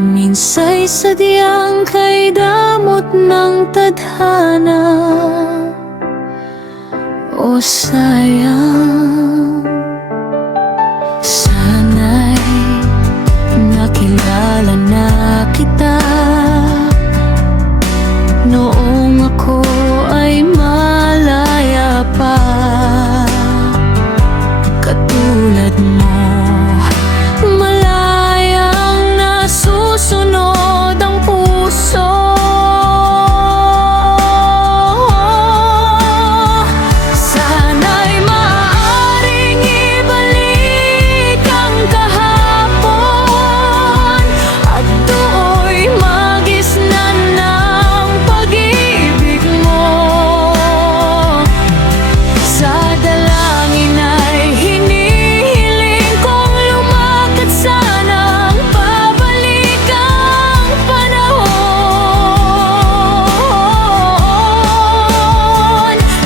Minsa'y sadyang kay damot ng tadhana. O sayang, sana'y nakilala na kita noong ako ay malaya pa. Katulad mo, malayang nasusunod ang puso. Sana'y maaaring ibalik ang kahapon at do'y magisnan ng pag-ibig mo. Sa dalangin ay hinihiling kong lumakad sana ang pabalik ang panahon.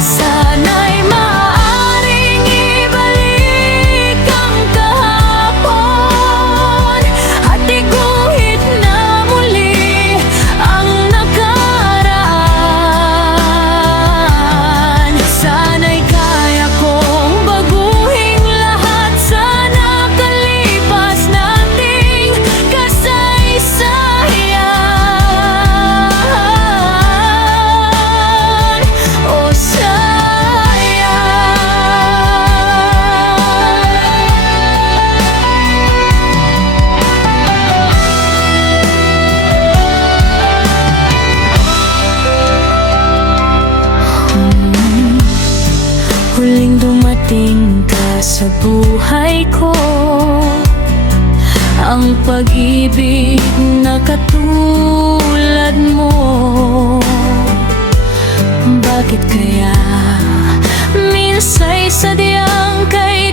Sana'y maaaring ibalik ang kahapon at iguhit na muli ang nakaraan. Sana'y kaya kong baguhin lahat sa nakalipas nating kasaysayan. O huling dumating ka sa buhay ko, ang pag-ibig na katulad mo. Bakit kaya minsa'y sadyang kay